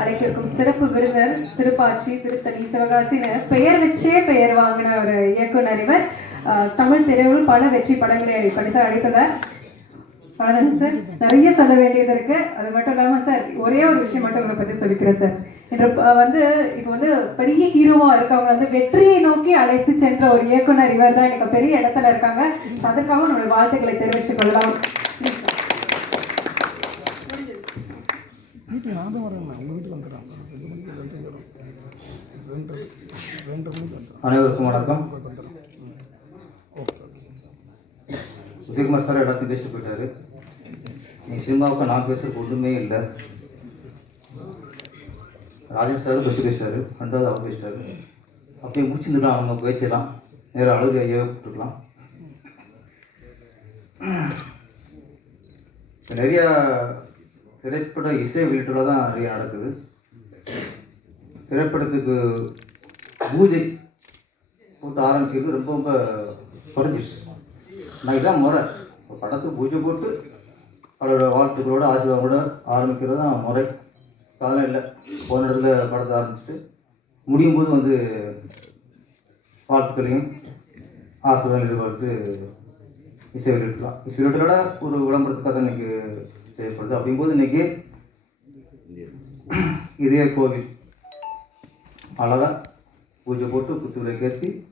அழைக்கிருக்கும் சிறப்பு விருந்தர் திருப்பாச்சி திருத்தணி சிவகாசின்னு பெயர் வச்சே பெயர் வாங்கின ஒரு இயக்குனர் இவர். தமிழ் திரையுள் பல வெற்றி படங்களை பரிசா அளித்தவர் அவ்வளோதாங்க சார் நிறைய சொல்ல வேண்டியது இருக்கு. அது மட்டும் இல்லாமல் சார் ஒரே ஒரு விஷயம் மட்டும் உங்களை பற்றி சொல்லிக்கிறேன் சார். இன்று வந்து இப்போ வந்து பெரிய ஹீரோவாக இருக்கவங்க வந்து வெற்றியை நோக்கி அழைத்து சென்ற ஒரு இயக்குனர் இவர் தான் இன்னைக்கு பெரிய இடத்துல இருக்காங்க. அதற்காக நம்மளுடைய வாழ்த்துக்களை தெரிவித்துக் கொள்ளலாம். நான் தான் வரேன் உங்கள் வீட்டுக்கு வந்துடுறேன். ரெண்டு மணிக்கு ரெண்டு ரெண்டு ரெண்டு மணிக்கு வந்துடுறேன் அனைவருக்கும் வணக்கம். உதயகுமார் சார் எல்லாத்தையும் பேசிட்டு போயிட்டாரு. நீ சினிமாவுக்கு நான் பேசுறது ஒன்றுமே இல்லை. ராஜன் சார் பெஸ்ட்டு பேசிட்டாரு ரெண்டாவது அவர் பேசிட்டாரு அப்படியே முடிச்சிருந்துக்கலாம் நம்ம பேச்சிடலாம். நேராக அழகு ஐயா போட்டுக்கலாம். இப்ப நிறையா திரைப்பட இசை வெளியீட்டுல தான் நிறைய நடக்குது. திரைப்படத்துக்கு பூஜை போட்டு ஆரம்பிக்கிறது ரொம்ப ரொம்ப குறைஞ்சிச்சு நான் இதான் முறை. படத்துக்கு பூஜை போட்டு அவரோட வாழ்த்துக்களோட ஆசீர்வாதோட ஆரம்பிக்கிறது தான் முறை. அதெல்லாம் இல்லை. போன இடத்துல படத்தை ஆரம்பிச்சுட்டு முடியும் போது வந்து வாழ்த்துக்களையும் ஆசீர்வாதம் எதிர்பார்த்து இசை வெளியிடலாம் இசை வெளியிட்டோட ஒரு விளம்பரத்துக்காக தான் இன்னைக்கு செய்யப்படுது அப்படிங்கும்போது இன்றைக்கி இதே கோவில் அழகாக பூஜை போட்டு குத்து கேத்தி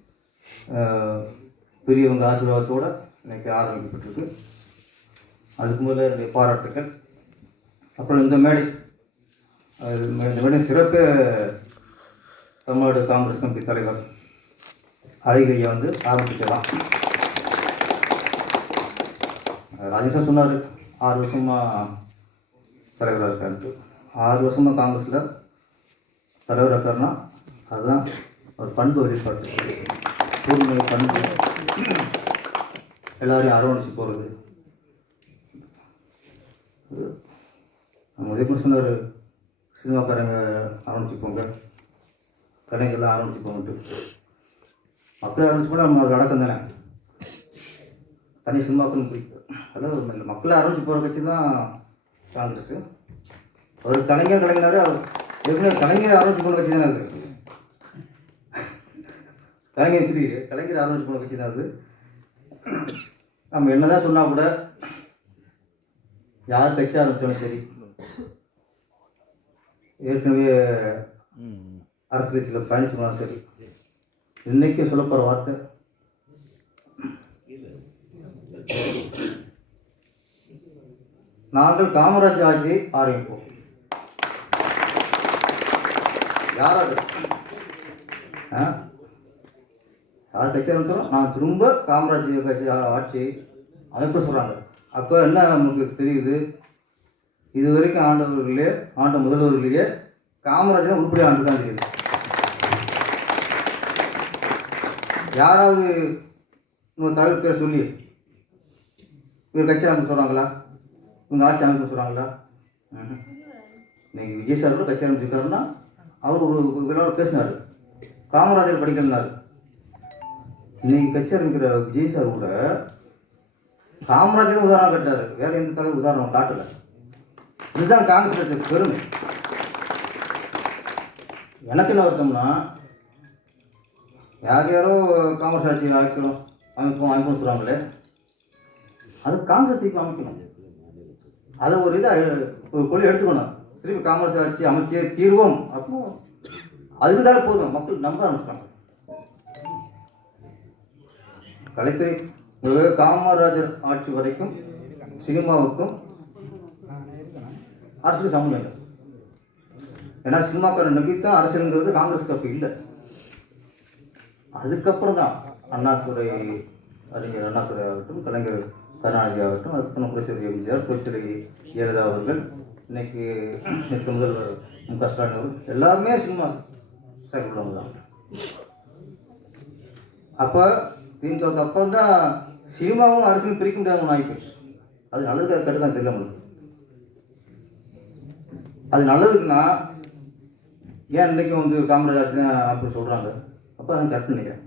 பெரியவங்க ஆசீர்வாதத்தோடு இன்றைக்கி ஆரம்பிக்கப்பட்டிருக்கு. அதுக்கு முதல்ல என்னுடைய பாராட்டுக்கள். அப்புறம் இந்த மேடை அது மே- இந்த மேடை சிறப்பு தமிழ்நாடு காங்கிரஸ் கமிட்டி தலைவர் அழகையை வந்து ஆரம்பிச்சிடலாம் ராஜேஷா சொன்னார் ஆறு வருஷமாக தலைவராக இருக்காருன்ட்டு ஆறு வருஷமாக காங்கிரஸில் தலைவராக இருக்காருன்னா அதுதான் ஒரு பண்பு வெளிப்பாடு. கூர்மை பண்பு. எல்லாரையும் அரவணைச்சு போகிறது நம்ம உதயகுமார் சொன்னார் சினிமாக்காரங்க அரவணைச்சு போங்க. கலைஞர்லாம் அரவணைச்சு போங்கன்ட்டு. மக்களை அரவணைச்சு போனால் நம்ம அது அடக்கம் தானே? தனி சினிமாக்குன்னு பிடிக்கும் அதாவது மக்களை அரவணைச்சு போகிற கட்சி தான் காங்கிரஸ். அவர் கலைஞர் கலைஞர் அவர் ஏற்கனவே கலைஞர் அரவணைச்சு போன கட்சி தானே அது? கலைஞர் புரியுது கலைஞர் அரவணைச்சு போன கட்சி தான் அது. நம்ம என்னதான் சொன்னா கூட யார் கட்சி ஆரம்பித்தாலும் சரி ஏற்கனவே அரசு கட்சியில் பயணிச்சோம்னாலும் சரி இன்னைக்கு சொல்ல போகிற வார்த்தை நாங்கள் காமராஜ் ஆட்சியை ஆரம்பிப்போம். யாராவது ஆ? யார் கட்சி ஆரம்பித்தோம் நான் திரும்ப காமராஜ் கட்சி ஆட்சி அமைப்பு சொல்கிறாங்க அப்போ என்ன நமக்கு தெரியுது? இது வரைக்கும் ஆண்டவர்களே ஆண்ட முதல்வர்களையே காமராஜ் தான் உருப்படி ஆண்டு தான் தெரியுது யாராவது இன்னொரு தகவல் பேர் சொல்லி இவர் கட்சி அமைப்பு சொல்கிறாங்களா இவங்க ஆட்சி அமைப்பு சொல்கிறாங்களா இன்னைக்கு விஜய் சார் கூட கட்சி ஆரம்பிச்சிருக்காருன்னா அவர் ஒரு விழாவில் பேசினார். காமராஜர் படிக்கணும்னாரு இன்னைக்கு கட்சி ஆரம்பிக்கிற விஜய் சார் கூட காமராஜர் உதாரணம் கட்டாரு. வேற எந்த தலைவர் உதாரணம் காட்டல. இதுதான் காங்கிரஸ் கட்சி பெருமை. எனக்கு என்ன வருத்தம்னா யார் யாரோ காங்கிரஸ் ஆட்சி அமைக்கணும் அமைப்போம் அமைப்போம் சொல்கிறாங்களே அது காங்கிரஸ் தீர்ப்பு அமைக்கணும் அதை ஒரு இதாக ஒரு கொள்ளை எடுத்துக்கணும். திருப்பி காங்கிரஸ் ஆட்சி அமைச்சே தீர்வோம். அப்போ அது இருந்தாலும் போதும். மக்கள் நம்ப ஆரம்பிச்சிட்டாங்க. கலைத்துறை காமராஜர் ஆட்சி வரைக்கும் சினிமாவுக்கும் அரசுக்கு சம்மந்தம் இல்லை ஏன்னா சினிமாக்காரன் நம்பித்தான் அரசியலுங்கிறது காங்கிரஸ்க்கு அப்போ இல்லை. அதுக்கப்புறம் தான் அண்ணாதுரை அறிஞர் அண்ணாதுரை ஆகட்டும் கலைஞர் கருணாநிதி ஆகட்டும் அதுக்கப்புறம் புரட்சித்தலைவர் எம்ஜிஆர் புரட்சித்தலைவி ஜெயலலிதா அவர்கள் இன்னைக்கு இன்னைக்கு முதல்வர் மு. க. ஸ்டாலின் அவர்கள் எல்லாருமே சினிமா சார் உள்ளவங்க தான். அப்போ திமுகவுக்கு அப்புறம் தான் சினிமாவும் அரசியலும் பிரிக்க முடியாமல் ஆகிப்போச்சு. அது நல்லது கெட்டதான் தெரியல நம்மளுக்கு அது நல்லதுக்குன்னா ஏன் இன்றைக்கும் வந்து காமராஜ் ஆட்சி தான் அப்படி சொல்கிறாங்க அப்போ அதை கரெக்ட் நினைக்கிறேன்.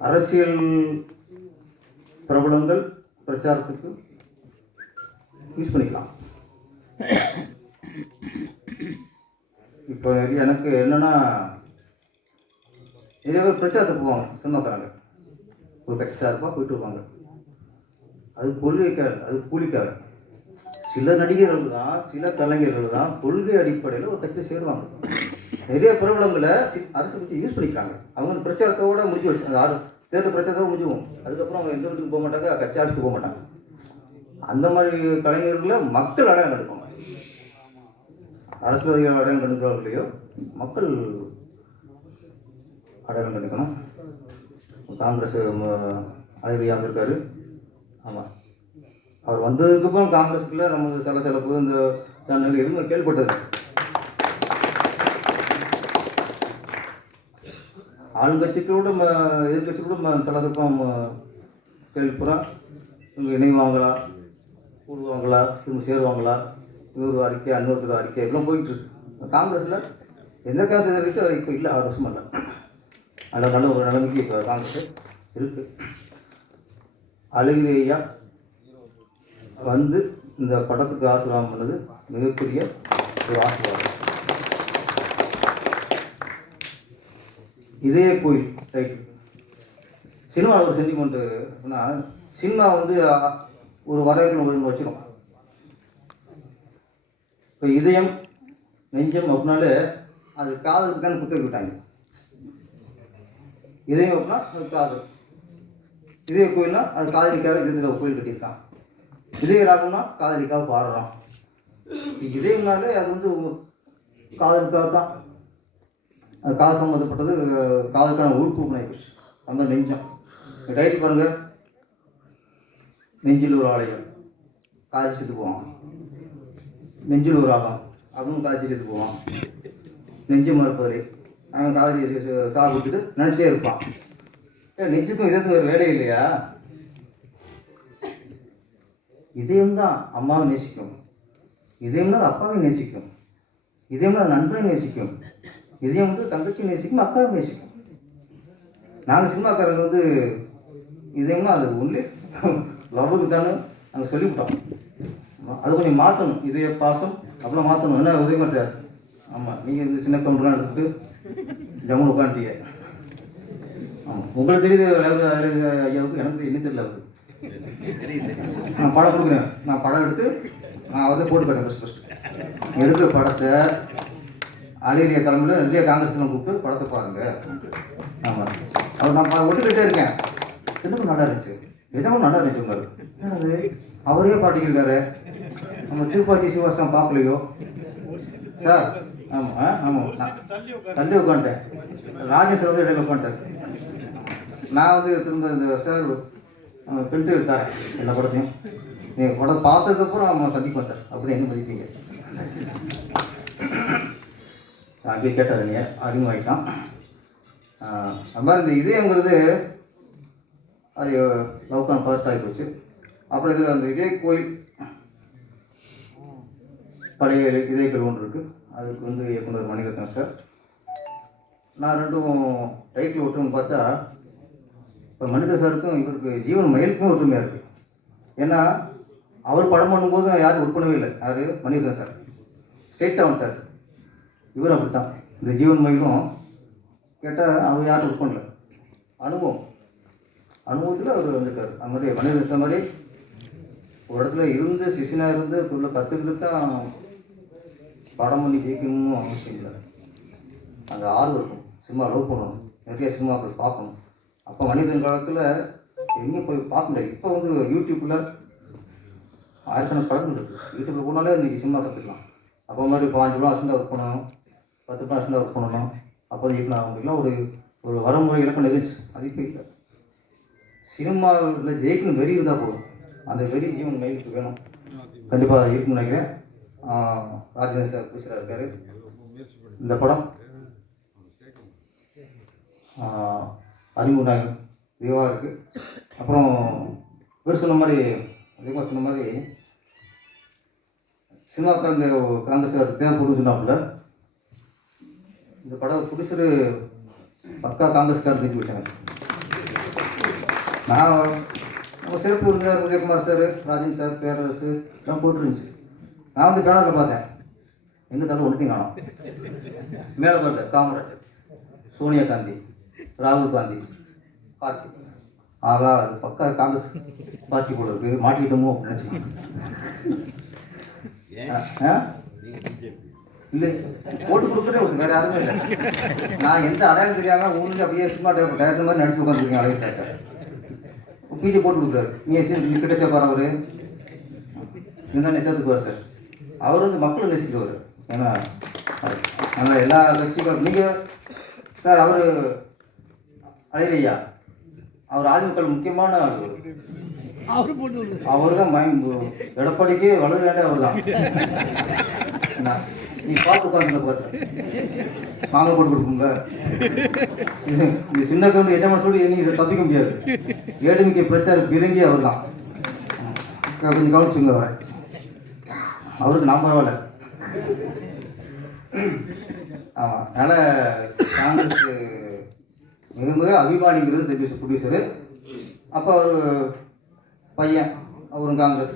அரசியல் பிரபலங்கள் பிரச்சாரத்துக்கு யூஸ் பண்ணிக்கலாம். இப்போ எனக்கு என்னென்னா இதே ஒரு பிரச்சாரத்துக்கு போவாங்க சினிமாக்காரங்க. ஒரு கட்சி சார்பாக போயிட்டு வருவாங்க. அது கொள்கைக்காக அது கூலிக்காக சில நடிகர்கள் தான் சில கலைஞர்கள் தான் கொள்கை அடிப்படையில் ஒரு கட்சியை சேருவாங்க. நிறைய பிரபலங்களை அரசு கட்சி யூஸ் பண்ணிக்கிறாங்க. அவங்க பிரச்சாரத்தோட முடிஞ்சு வச்சு அந்த ஆறு தேர்தல் பிரச்சாரத்தோட முடிஞ்சுவோம் அதுக்கப்புறம் அவங்க எந்த வீட்டுக்கு போக மாட்டாங்க கட்சி ஆட்சிக்கு போக மாட்டாங்க. அந்த மாதிரி கலைஞர்களை மக்கள் அடையாளம் எடுப்பாங்க அரசியல்வாதிகள் அடையாளம் கண்டுக்கிறார்களையோ மக்கள் அடையாளம் கண்டுக்கணும். காங்கிரஸ் அழகிரியா வந்திருக்காரு. ஆமாம் அவர் வந்ததுக்கப்புறம் காங்கிரஸுக்குள்ளே நமது சிலப்பு இந்த சேனல் எதுவுமே கேள்விப்பட்டது ஆளுங்கட்சிகளோட ம- எதிர்க்கட்சிகளோட ம- சலசலப்பம் கேள்விப்புறோம் இவங்க இணைவாங்களா? கூடுவாங்களா? திரும்ப சேருவாங்களா? இன்னொரு அறிக்கை இன்னொருத்தர் அறிக்கை எல்லாம் போயிட்டுருக்கு. காங்கிரஸில் எந்த காசு எதிர்கட்சி அது இப்போ இல்லை ஆறு வருஷம் இல்லை. நல்ல நல்ல ஒரு நிலைமைக்கு இப்போ காங்கிரஸ் இருக்குது அழகிரி வந்து இந்த படத்துக்கு ஆசீர்வாதம் பண்ணது மிகப்பெரிய ஒரு ஆசீர்வாதம். இதய கோயில் ரைட் சினிமாவில் ஒரு சென்டிமெண்ட்டுனா சினிமா வந்து ஒரு வரவேற்பு ஒன்று வச்சிரும் இப்போ இதயம் நெஞ்சம் அப்படின்னாலே அது காதலுக்கு தானே குத்தகை விட்டாங்க. இதயம் அப்படின்னா அது காதல். இதய கோயில்னா அது காதலிக்காக இதயத்தில் கோயில் கட்டியிருக்கான். இதய ராகம்னா காதலிக்காக பாடுறான். இதயம்னாலே அது வந்து காதலுக்காக தான் அது சம்மந்தப்பட்டது காதுக்கான உறுப்பு புனைப்பு அந்த நெஞ்சம். டைட்டில் பாருங்க. நெஞ்சில் ஒரு ஆலயம். காதல் செத்து போவான். நெஞ்சில் ஒரு ஆகம். அதுவும் காய்ச்சி செத்து போவான். நெஞ்சு மறுப்பதில்லை. அவன் காதலி சாப்பிட்டுட்டு நினச்சிட்டே இருப்பான். ஏ நெஞ்சுக்கும் இதற்கு ஒரு வேலை இல்லையா? இதயம்தான் அம்மாவை நேசிக்கும். இதயம்னா அது அப்பாவை நேசிக்கும். இதயம்னா தான் நண்பனை நேசிக்கும். இதயம் வந்து தங்கச்சி நேசிக்கும் அக்காவை நேசிக்கும் நாங்கள் சினிமாக்காரங்க வந்து இதயம்னா அது ஒன்லி லவ்வுக்கு தானே நாங்கள் சொல்லிவிட்டோம். அது கொஞ்சம் மாற்றணும் இதய பாசம் அப்படிலாம் மாற்றணும் என்ன உதயமா சார்? ஆமாம் நீங்கள் இந்த சின்ன கம்பெனிலாம் எடுத்துக்கிட்டு ஜம்முன் உட்காந்துட்டீங்க ஆமாம் உங்களுக்கு தெரியுது அழகு அழகு ஐயாவுக்கு எனக்கு என்ன தெரியல அவருக்கு. நான் படம் கொடுக்குறேன். நான் படம் எடுத்து நான் அதை போட்டுக்கிறேன் ஃபஸ்ட் ஃபஸ்ட்டு எடுக்கிற படத்தை அழகிரிய தலைமையில் நிறைய காங்கிரஸ் தலைமை கூப்பிட்டு படத்தை பாருங்க. ஆமாம் அவர் நான் ஒட்டுக்கிட்டே இருக்கேன். சின்னப்ப நல்லா இருந்துச்சு. நிஜமும் நல்லா இருந்துச்சு உங்கள் என்னது? அவரே பாட்டிக்கிருக்காரு நம்ம திருப்பாச்சி சிவாசனம் பார்க்கலையோ? சார் ஆமாம் ஆ ஆமாம் தள்ளி உட்காந்துட்டேன். ராஜேஷ் வந்து இடையில உட்காந்துட்டார். நான் வந்து திரும்ப இந்த சார் பிரிண்ட் எடுத்தாரேன் எல்லா படத்தையும். நீங்கள் படம் பார்த்ததுக்கப்புறம் நம்ம சந்திப்போம் சார். அப்போ தான் என்ன மதிப்பீங்க அங்கேயே கேட்டார் நீ அறிமுகமாயிட்டான் அது மாதிரி இந்த இதயங்கிறது அது லவுக்கான பார்ட் ஆகி போச்சு. அப்புறம் இதில் அந்த இதய கோயில் பழைய இதய கோயில் ஒன்று இருக்குது அதுக்கு வந்து இயக்குனர் மணிரத்னம் சார். நான் ரெண்டும் டைட்டில் ஒற்றுமை பார்த்தா இப்போ மனித சாருக்கும் இவருக்கு ஜீவன் மயிலுக்கும் ஒற்றுமையாக இருக்குது ஏன்னா அவர் படம் பண்ணும்போது யாரும் ஒர்க் பண்ணவே இல்லை. யார்? மணிரத்னம் சார். ஸ்ட்ரெயிட்டாக வந்துட்டார் இவர் அப்படித்தான். இந்த ஜீவன் மயிலும் கேட்டால் அவர் யாரும் ஒர்க் பண்ணல. அனுபவம். அனுபவத்தில் அவர் வந்திருக்காரு. அது மாதிரி மனித சார் மாதிரி ஒரு இடத்துல இருந்து சிசினாக இருந்து தொழில கற்றுக்கிட்டு தான் படம் பண்ணி ஜெயிக்கணும்னு அவசியம் இல்லை. அந்த ஆர்வம் இருக்கும். சினிமா லவ் பண்ணணும். நிறைய சினிமாக்கள் பார்க்கணும். அப்போ மனிதன் காலத்தில் எங்கேயும் போய் பார்க்க முடியாது. இப்போ வந்து யூடியூப்பில் ஆயிரக்கணக்கான படங்கள் இருக்குது யூடியூப்பில் போனாலே இன்றைக்கி சினிமா கற்றுக்கலாம் அப்போ மாதிரி பாஞ்சு ரூபா தான் ஒர்க் பண்ணணும் பத்து பர்சன்ட் ஒர்க் பண்ணணும். அப்போ தான் ஆக முடியல ஒரு ஒரு வரமுறை இலக்கம் நிகழ்ச்சி. அது இப்போ இல்லை. சினிமாவில் ஜெயிக்கணும் வெறி இருந்தால் போதும். அந்த வெறி ஜீவன் மயிலுக்கு வேணும். கண்டிப்பாக அதை இருக்கும்னு நினைக்கிறேன். ராஜேந்திரன் சார் புதுசாக இருக்கார். இந்த படம் அறிமுகம் இதுவாக இருக்குது அப்புறம் இவர் சொன்ன மாதிரி அதிகமாக சொன்ன மாதிரி சினிமாக்காரங்க காங்கிரஸ் தேவைப்படும் சொன்னாப்புல. இந்த படம் புடிசரு பக்கா காங்கிரஸ்காரர் தெரிஞ்சு விட்டாங்க. நான் நம்ம சிறப்பு விருந்தினர் உதயகுமார் சார் ராஜன் சார் பேரரசு எல்லாம் போட்டுருந்துச்சு. நான் வந்து பேனரில் பார்த்தேன். எங்கள் தலை ஒன்றுத்தையும் காணோம் மேலே பாருங்க காமராஜர் சோனியா காந்தி ராகுல் காந்தி பார்ட்டி. ஆகா அது பக்கா காங்கிரஸ் பார்ட்டி போல இருக்கு. மாட்டிக்கிட்டோமோ அப்படின்னு நினச்சிக்கோங்க. இல்லை ஓட்டு கொடுக்குறே ஒரு வேற யாருமே இல்லை. நான் எந்த அடையாளம் தெரியாமல் ஊருக்கு அப்படியே சும்மா டேரக்டர் மாதிரி நடிச்சு உட்காந்துருக்கேன் அழகு சார்ட்ட பிஜி போட்டு கொடுக்குறாரு. நீ கிட்ட சேப்பார் அவரு. இருந்தால் நேசத்துக்குவார் சார் அவர் வந்து மக்களை நேசிக்கிறவர். ஏன்னா அதனால் எல்லா கட்சிகளும் நீங்கள் சார் அவர் அழகையா அவர் ஆதிமக்கள் முக்கியமான ஆள். அவரு தான் எடப்பாடிக்கு வலது அவர் தான் நீ பார்த்து உட்காந்து பாரு. மாங்கல் போட்டு கொடுக்குங்க இந்த சின்ன கவுண்ட் எஜமான சொல்லி நீ தப்பிக்க முடியாது. ஏடிமிக்க பிரச்சார பிறங்கி அவர் தான் கொஞ்சம் கவனிச்சுங்க அவரை. அவருக்கு நான் பரவாயில்ல. ஆமாம் அதனால் காங்கிரஸ் மிக மிக அபிமானிங்கிறது தெரிஞ்ச ப்ரொடியூசரு. அப்போ அவர் பையன் அவரும் காங்கிரஸ்.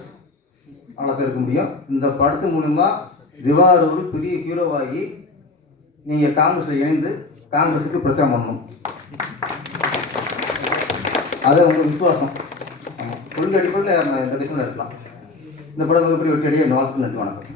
நல்லா இருக்க முடியும். இந்த படத்து மூலிமா திருவாரூர் பெரிய ஹீரோவாகி நீங்கள் காங்கிரஸில் இணைந்து காங்கிரஸுக்கு பிரச்சாரம் பண்ணணும். அது உங்கள் விசுவாசம். ஆமாம் கொள்கை அடிப்படையில் இந்த கட்சியில் இருக்கலாம். இந்த படம் மிகப்பெரிய வெற்றி அடைய வாழ்த்து நன்றி வணக்கம்.